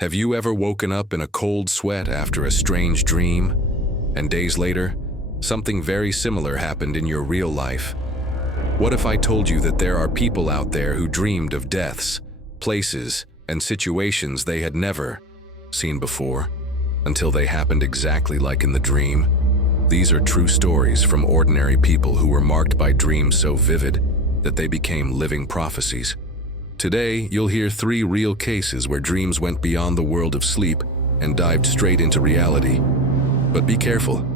Have you ever woken up in a cold sweat after a strange dream? And days later, something very similar happened in your real life? What if I told you that there are people out there who dreamed of deaths, places, and situations they had never seen before, until they happened exactly like in the dream? These are true stories from ordinary people who were marked by dreams so vivid that they became living prophecies. Today, you'll hear 3 real cases where dreams went beyond the world of sleep and dived straight into reality. But be careful.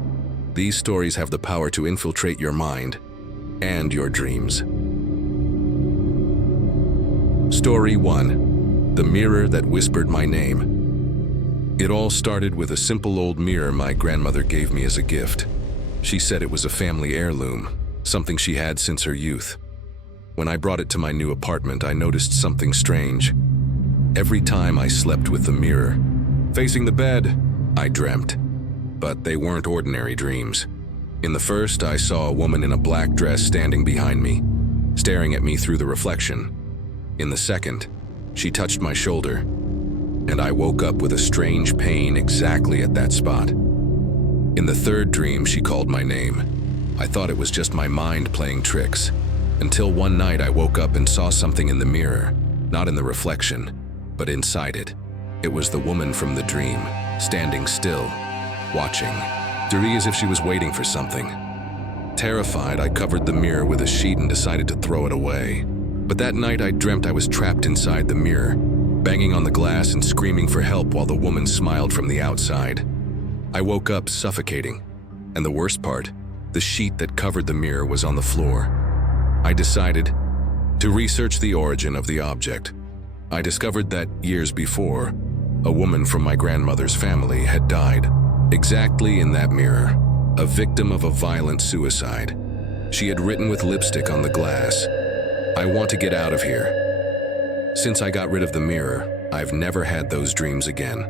These stories have the power to infiltrate your mind and your dreams. Story 1. The Mirror That Whispered My Name. It all started with a simple old mirror my grandmother gave me as a gift. She said it was a family heirloom, something she had since her youth. When I brought it to my new apartment, I noticed something strange. Every time I slept with the mirror facing the bed, I dreamt. But they weren't ordinary dreams. In the first, I saw a woman in a black dress standing behind me, staring at me through the reflection. In the second, she touched my shoulder, and I woke up with a strange pain exactly at that spot. In the third dream, she called my name. I thought it was just my mind playing tricks. Until one night I woke up and saw something in the mirror, not in the reflection, but inside it. It was the woman from the dream, standing still, watching, as if she was waiting for something. Terrified, I covered the mirror with a sheet and decided to throw it away. But that night I dreamt I was trapped inside the mirror, banging on the glass and screaming for help while the woman smiled from the outside. I woke up suffocating, and the worst part, the sheet that covered the mirror was on the floor. I decided to research the origin of the object. I discovered that years before, a woman from my grandmother's family had died exactly in that mirror, a victim of a violent suicide. She had written with lipstick on the glass, "I want to get out of here." Since I got rid of the mirror, I've never had those dreams again.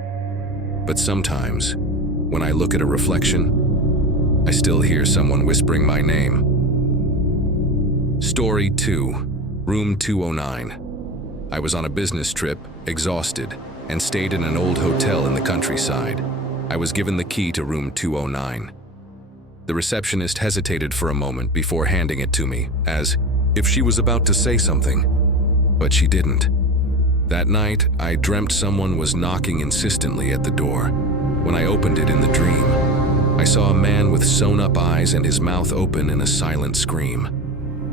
But sometimes, when I look at a reflection, I still hear someone whispering my name. Story 2. Room 209. I was on a business trip, exhausted, and stayed in an old hotel in the countryside. I was given the key to room 209. The receptionist hesitated for a moment before handing it to me, as if she was about to say something, but she didn't. That night, I dreamt someone was knocking insistently at the door. When I opened it in the dream, I saw a man with sewn-up eyes and his mouth open in a silent scream.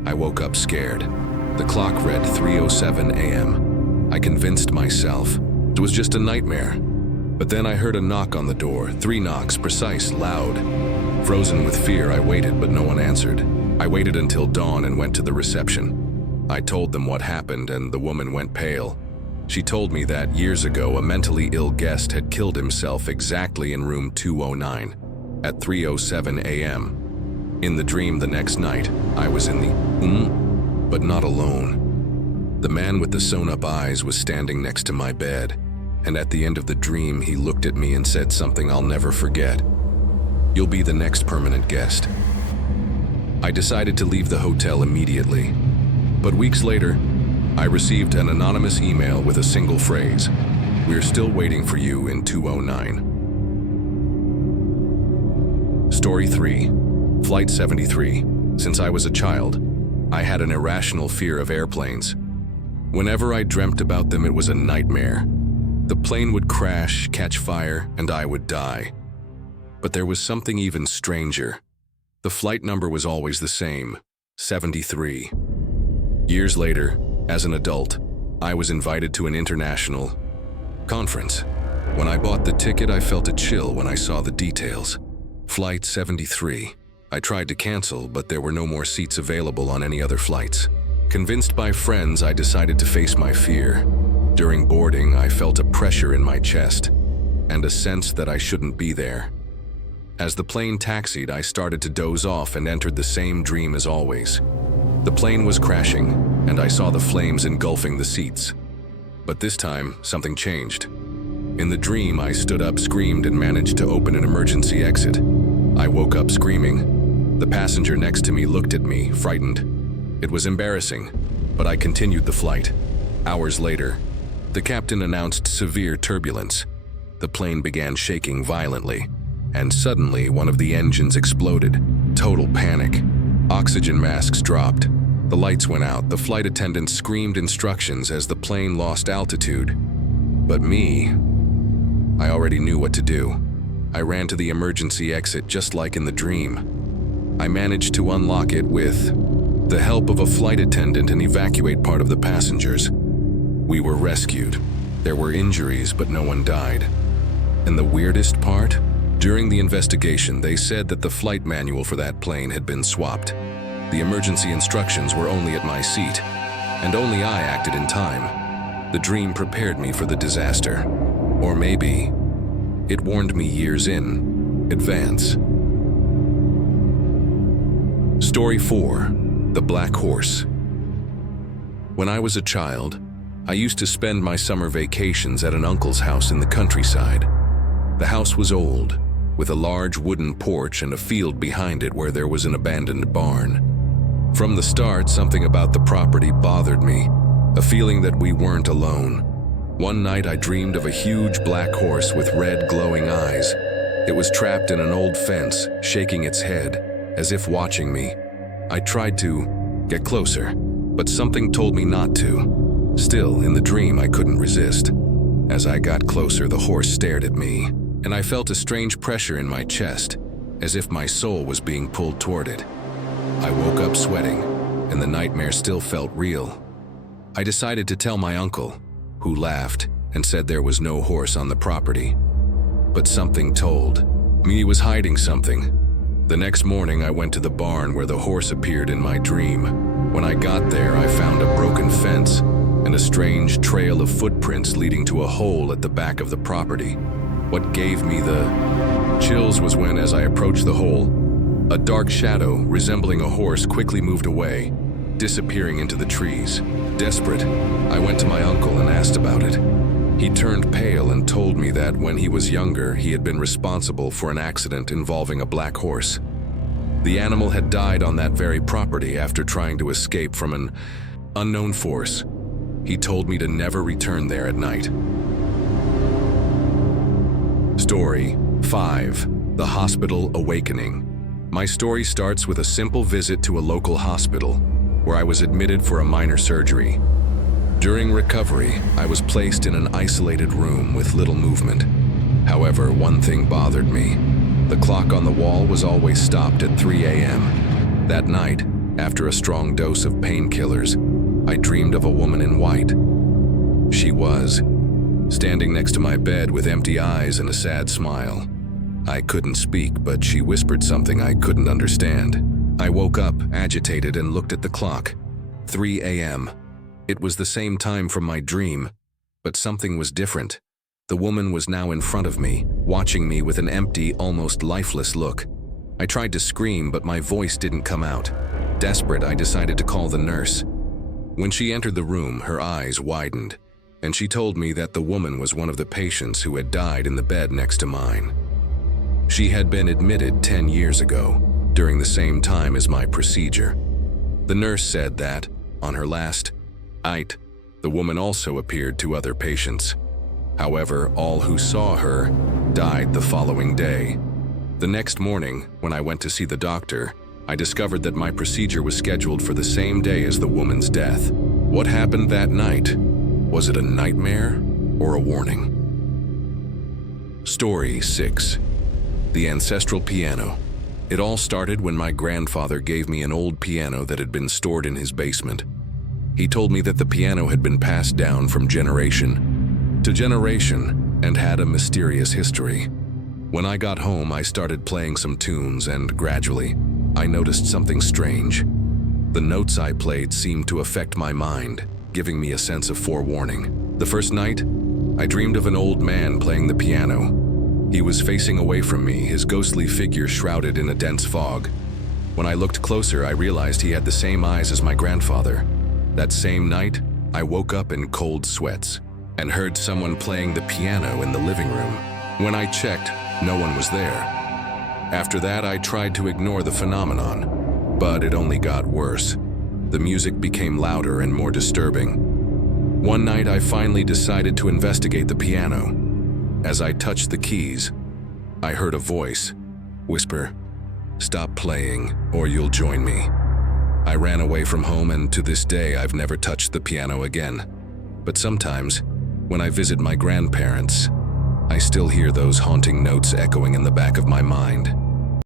I woke up scared. The clock read 3:07 a.m. I convinced myself it was just a nightmare. But then I heard a knock on the door, 3 knocks, precise, loud. Frozen with fear, I waited, but no one answered. I waited until dawn and went to the reception. I told them what happened, and the woman went pale. She told me that years ago, a mentally ill guest had killed himself exactly in room 209 at 3:07 a.m. In the dream the next night, I was in the but not alone. The man with the sewn-up eyes was standing next to my bed, and at the end of the dream, he looked at me and said something I'll never forget. "You'll be the next permanent guest." I decided to leave the hotel immediately, but weeks later, I received an anonymous email with a single phrase, "We're still waiting for you in 209. Story 3. Flight 73. Since I was a child, I had an irrational fear of airplanes. Whenever I dreamt about them, it was a nightmare. The plane would crash, catch fire, and I would die. But there was something even stranger. The flight number was always the same, 73. Years later, as an adult, I was invited to an international conference. When I bought the ticket, I felt a chill when I saw the details. Flight 73. I tried to cancel, but there were no more seats available on any other flights. Convinced by friends, I decided to face my fear. During boarding, I felt a pressure in my chest and a sense that I shouldn't be there. As the plane taxied, I started to doze off and entered the same dream as always. The plane was crashing, and I saw the flames engulfing the seats. But this time, something changed. In the dream, I stood up, screamed, and managed to open an emergency exit. I woke up screaming. The passenger next to me looked at me, frightened. It was embarrassing, but I continued the flight. Hours later, The captain announced severe turbulence. The plane began shaking violently, and suddenly one of the engines exploded. Total panic. Oxygen masks dropped. The lights went out. The flight attendant screamed instructions as the plane lost altitude. But me, I already knew what to do. I ran to the emergency exit just like in the dream. I managed to unlock it with the help of a flight attendant and evacuate part of the passengers. We were rescued. There were injuries, but no one died. And the weirdest part? During the investigation, they said that the flight manual for that plane had been swapped. The emergency instructions were only at my seat, and only I acted in time. The dream prepared me for the disaster. Or maybe it warned me years in advance. Story 4: The Black Horse. When I was a child, I used to spend my summer vacations at an uncle's house in the countryside. The house was old, with a large wooden porch and a field behind it where there was an abandoned barn. From the start, something about the property bothered me, a feeling that we weren't alone. One night I dreamed of a huge black horse with red glowing eyes. It was trapped in an old fence, shaking its head, as if watching me. I tried to get closer, but something told me not to. Still, in the dream, I couldn't resist. As I got closer, the horse stared at me, and I felt a strange pressure in my chest, as if my soul was being pulled toward it. I woke up sweating, and the nightmare still felt real. I decided to tell my uncle, who laughed and said there was no horse on the property. But something told me he was hiding something. The next morning, I went to the barn where the horse appeared in my dream. When I got there, I found a broken fence and a strange trail of footprints leading to a hole at the back of the property. What gave me the chills was when, as I approached the hole, a dark shadow resembling a horse quickly moved away, disappearing into the trees. Desperate, I went to my uncle and asked about it. He turned pale and told me that when he was younger, he had been responsible for an accident involving a black horse. The animal had died on that very property after trying to escape from an unknown force. He told me to never return there at night. Story 5: The Hospital Awakening. My story starts with a simple visit to a local hospital, where I was admitted for a minor surgery. During recovery, I was placed in an isolated room with little movement. However, one thing bothered me. The clock on the wall was always stopped at 3 a.m. That night, after a strong dose of painkillers, I dreamed of a woman in white. She was standing next to my bed with empty eyes and a sad smile. I couldn't speak, but she whispered something I couldn't understand. I woke up, agitated, and looked at the clock. 3 a.m. It was the same time from my dream, but something was different. The woman was now in front of me, watching me with an empty, almost lifeless look. I tried to scream, but my voice didn't come out. Desperate, I decided to call the nurse. When she entered the room, her eyes widened, and she told me that the woman was one of the patients who had died in the bed next to mine. She had been admitted 10 years ago, during the same time as my procedure. The nurse said that, on her last night, the woman also appeared to other patients. However, all who saw her died the following day. The next morning, when I went to see the doctor, I discovered that my procedure was scheduled for the same day as the woman's death. What happened that night? Was it a nightmare or a warning? Story 6: The Ancestral Piano. It all started when my grandfather gave me an old piano that had been stored in his basement. He told me that the piano had been passed down from generation to generation and had a mysterious history. When I got home, I started playing some tunes, and gradually, I noticed something strange. The notes I played seemed to affect my mind, giving me a sense of forewarning. The first night, I dreamed of an old man playing the piano. He was facing away from me, his ghostly figure shrouded in a dense fog. When I looked closer, I realized he had the same eyes as my grandfather. That same night, I woke up in cold sweats and heard someone playing the piano in the living room. When I checked, no one was there. After that, I tried to ignore the phenomenon, but it only got worse. The music became louder and more disturbing. One night, I finally decided to investigate the piano. As I touched the keys, I heard a voice whisper, "Stop playing, or you'll join me." I ran away from home, and to this day, I've never touched the piano again. But sometimes, when I visit my grandparents, I still hear those haunting notes echoing in the back of my mind.